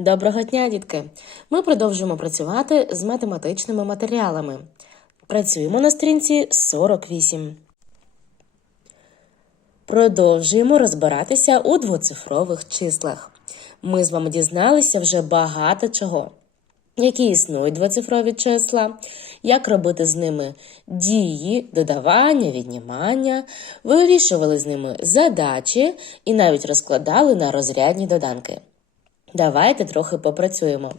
Доброго дня, дітки! Ми продовжуємо працювати з математичними матеріалами. Працюємо на сторінці 48. Продовжуємо розбиратися у двоцифрових числах. Ми з вами дізналися вже багато чого. Які існують двоцифрові числа, як робити з ними дії, додавання, віднімання, вирішували з ними задачі і навіть розкладали на розрядні доданки. Давайте трохи попрацюємо.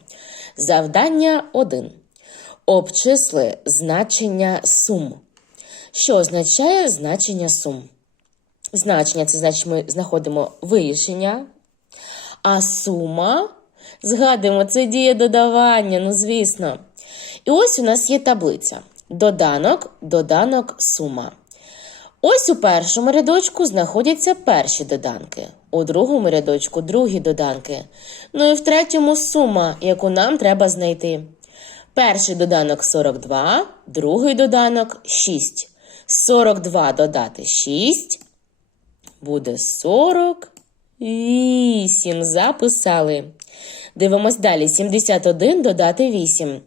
Завдання 1. Обчисли значення сум. Що означає значення сум? Значення це значить ми знаходимо вирішення, а сума, згадуємо, це діє додавання, ну звісно. І ось у нас є таблиця. Доданок, доданок, сума. Ось у першому рядочку знаходяться перші доданки, у другому рядочку другі доданки. Ну і в третьому сума, яку нам треба знайти. Перший доданок 42, другий доданок 6. 42 додати 6 буде 48. Записали. Дивимось далі. 71 додати 8.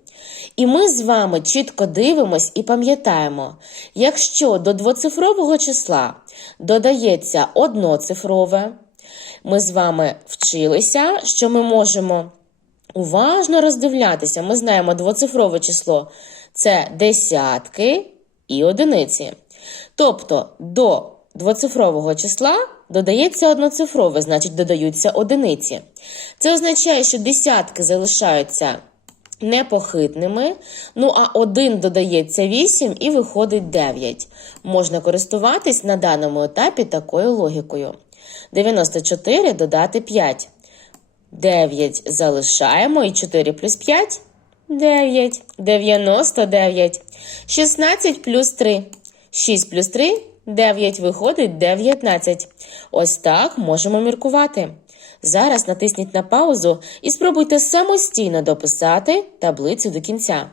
І ми з вами чітко дивимось і пам'ятаємо, якщо до двоцифрового числа додається одноцифрове, ми з вами вчилися, що ми можемо уважно роздивлятися. Ми знаємо двоцифрове число це десятки і одиниці. Тобто до двоцифрового числа додається одноцифрове, значить додаються одиниці. Це означає, що десятки залишаються непохитними. Ну а 1 додається 8 і виходить 9. Можна користуватись на даному етапі такою логікою. 94 додати 5. 9 залишаємо і 4 плюс 5 9. 99. 16 плюс 3. 6 плюс 3 9 виходить 19. Ось так можемо міркувати. Зараз натисніть на паузу і спробуйте самостійно дописати таблицю до кінця.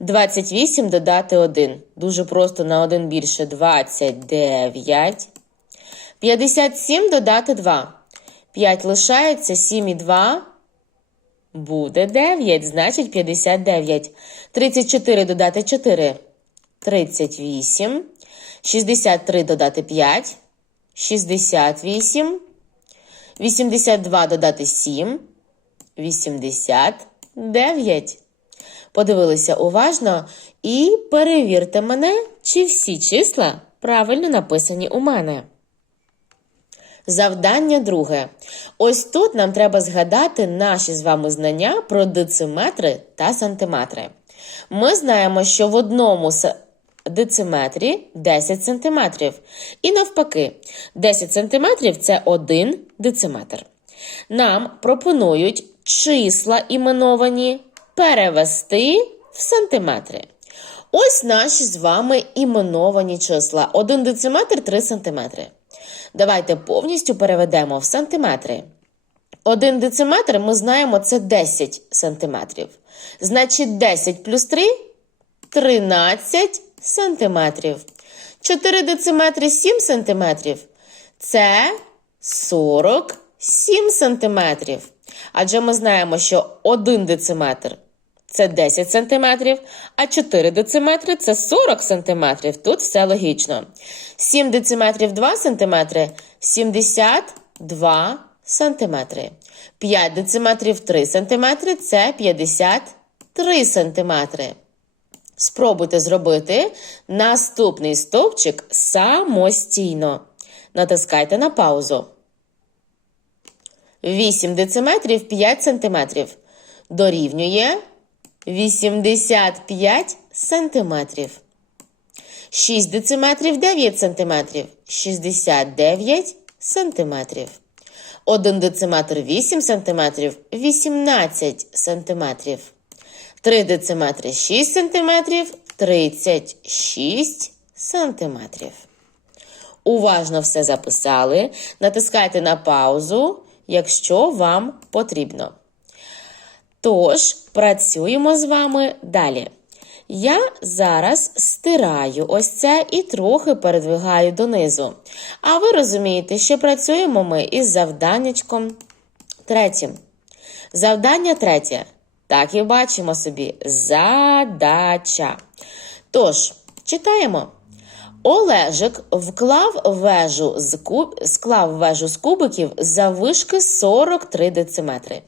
28 додати 1. Дуже просто на 1 більше 29. 57 додати 2. 5 лишається, 7 і 2. Буде 9, значить 59. 34 додати 4. 38. 63 додати 5. 68. 82 додати 7. 89. Подивилися уважно і перевірте мене, чи всі числа правильно написані у мене. Завдання друге. Ось тут нам треба згадати наші з вами знання про дециметри та сантиметри. Ми знаємо, що в одному дециметрі 10 сантиметрів. І навпаки, 10 сантиметрів це 1 дециметр. Нам пропонують числа іменовані перевести в сантиметри. Ось наші з вами іменовані числа. 1 дециметр 3 сантиметри. Давайте повністю переведемо в сантиметри. 1 дециметр ми знаємо це 10 сантиметрів. Значить, 10 плюс 3 13 сантиметрів. 4 дециметри 7 сантиметрів. Це 47 сантиметрів. Адже ми знаємо, що 1 дециметр це 10 сантиметрів, а 4 дециметри це 40 сантиметрів. Тут все логічно. 7 дециметрів 2 сантиметри – 72 сантиметри. 5 дециметрів 3 сантиметри – це 53 сантиметри. Спробуйте зробити наступний стовпчик самостійно. Натискайте на паузу. 8 дециметрів 5 сантиметрів. Дорівнює 85 сантиметрів. 6 дециметрів 9 сантиметрів. 69 сантиметрів. 1 дециметр 8 сантиметрів. 18 сантиметрів. 3 дециметри 6 сантиметрів. 36 сантиметрів. Уважно все записали. Натискайте на паузу, якщо вам потрібно. Тож, працюємо з вами далі. Я зараз стираю ось це і трохи передвигаю донизу. А ви розумієте, що працюємо ми із завданнячком третім. Завдання третє. Так і бачимо собі. Задача. Тож, читаємо. Олежик вклав вежу з куб... склав вежу з кубиків заввишки 43 дециметри.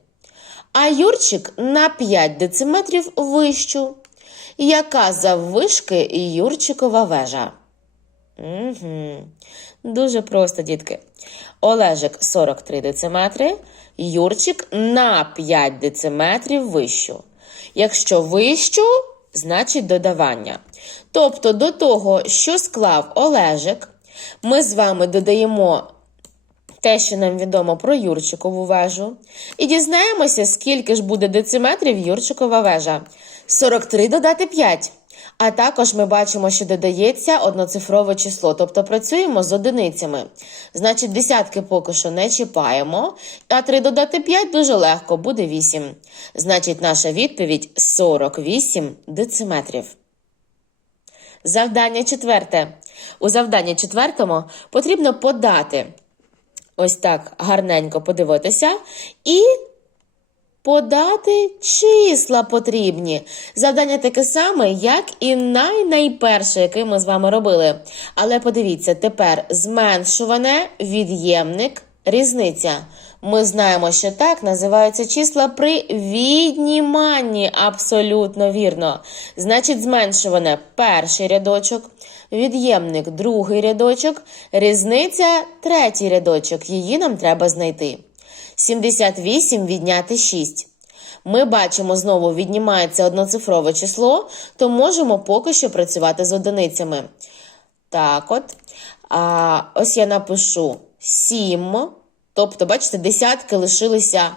А Юрчик на 5 дециметрів вищу. Яка заввишки Юрчикова вежа? Угу. Дуже просто, дітки. Олежик 43 дециметри, Юрчик на 5 дециметрів вищу. Якщо вищу, значить додавання. Тобто до того, що склав Олежик, ми з вами додаємо те, що нам відомо про Юрчикову вежу, і дізнаємося, скільки ж буде дециметрів Юрчикова вежа. 43 додати 5. А також ми бачимо, що додається одноцифрове число, тобто працюємо з одиницями. Значить, десятки поки що не чіпаємо, а 3 додати 5 дуже легко, буде 8. Значить, наша відповідь 48 дециметрів. Завдання четверте. У завданні четвертому потрібно подати ось так гарненько подивитися і подати числа потрібні. Завдання таке саме, як і най-найперше, яке ми з вами робили. Але подивіться, тепер зменшуване, від'ємник, різниця. Ми знаємо, що так називаються числа при відніманні. Абсолютно вірно. Значить, зменшуване перший рядочок, від'ємник другий рядочок, різниця третій рядочок. Її нам треба знайти. 78 відняти 6. Ми бачимо, знову віднімається одноцифрове число, то можемо поки що працювати з одиницями. Так от, а, ось я напишу 7. Тобто, бачите, десятки лишилися,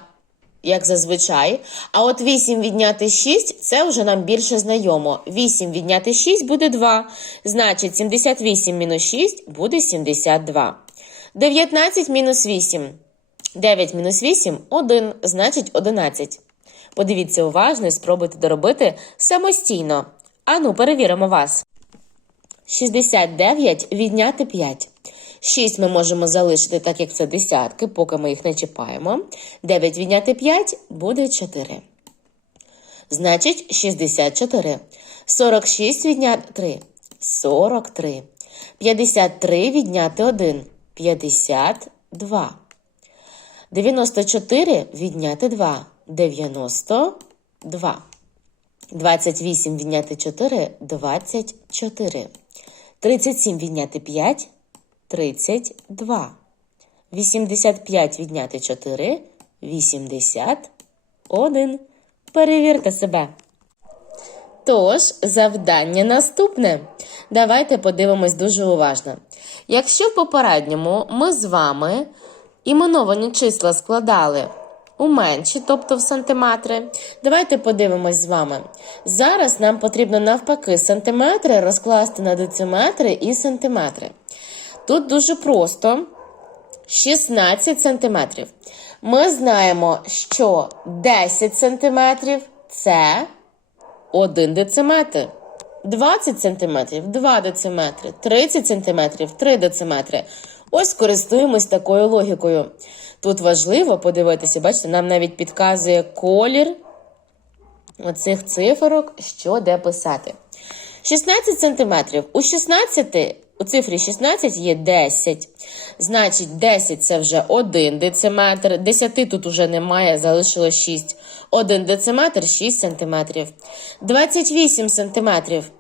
як зазвичай. А от 8 відняти 6 це вже нам більше знайомо. 8 відняти 6 буде 2. Значить, 78 мінус 6 буде 72. 19 мінус 8. 9 мінус 8 1, значить 11. Подивіться уважно і спробуйте доробити самостійно. Ану, перевіримо вас. 69 відняти 5. 6 ми можемо залишити, так як це десятки, поки ми їх не чіпаємо. 9 відняти 5 буде 4. Значить, 64. 46 відняти 3. 43. 53 відняти 1. 52. 94 відняти 2. 92. 28 відняти 4 24. 37 відняти 5 32. 85 відняти 4 81. Перевірте себе. Тож, завдання наступне. Давайте подивимось дуже уважно. Якщо в попередньому ми з вами іменовані числа складали у менші, тобто в сантиметри, давайте подивимось з вами. Зараз нам потрібно навпаки сантиметри розкласти на дециметри і сантиметри. Тут дуже просто 16 сантиметрів. Ми знаємо, що 10 сантиметрів це 1 дециметр. 20 сантиметрів 2 дециметри, 30 сантиметрів 3 дециметри. Ось користуємось такою логікою. Тут важливо подивитися, бачите, нам навіть підказує колір оцих циферок, що де писати. 16 сантиметрів. У 16 у цифрі 16 є 10. Значить, 10 це вже 1 дециметр. 10 тут уже немає, залишилось 6. 1 дециметр 6 сантиметрів. 28 сантиметрів.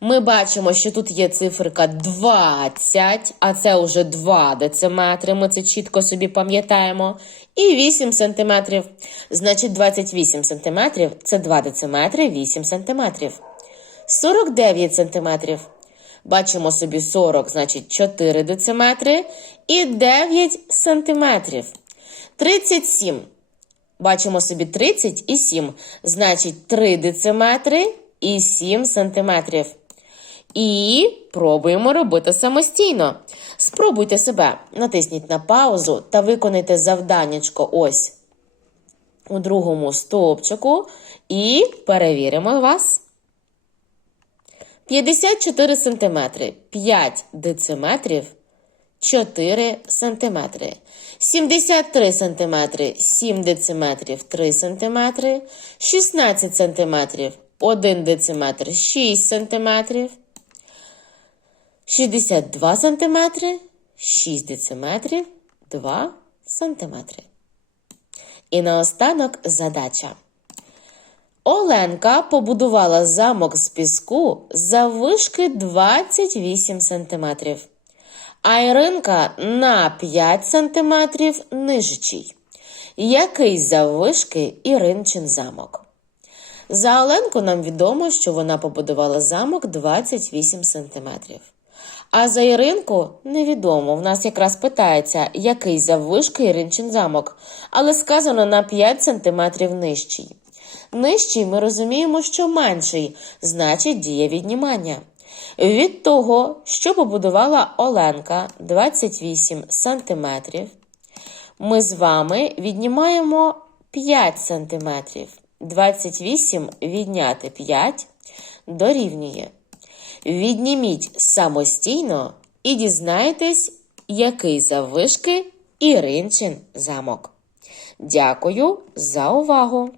Ми бачимо, що тут є циферка 20, а це вже 2 дециметри. Ми це чітко собі пам'ятаємо. І 8 сантиметрів. Значить, 28 сантиметрів це 2 дециметри, 8 сантиметрів. 49 сантиметрів. Бачимо собі 40, значить 4 дециметри і 9 сантиметрів. 37. Бачимо собі 30 і 7. Значить 3 дециметри і 7 сантиметрів. І пробуємо робити самостійно. Спробуйте себе. Натисніть на паузу та виконайте завданнячко ось у другому стовпчику. І перевіримо вас. 54 сантиметри, 5 дециметрів 4 см. 73 см 7 дециметрів 3 см. 16 см 1 дециметр 6 см. 62 см 6 дециметрів 2 см. І наостанок задача. Оленка побудувала замок з піску заввишки 28 см, а Іринка на 5 см нижчий. Який заввишки Іринчин замок? За Оленку нам відомо, що вона побудувала замок 28 см. А за Іринку невідомо. В нас якраз питається, який заввишки Іринчин замок, але сказано на 5 см нижчий. Нижчий ми розуміємо, що менший, значить діє віднімання. Від того, що побудувала Оленка 28 см, ми з вами віднімаємо 5 см. 28 відняти 5 дорівнює. Відніміть самостійно і дізнайтесь, який заввишки Іринчин замок. Дякую за увагу!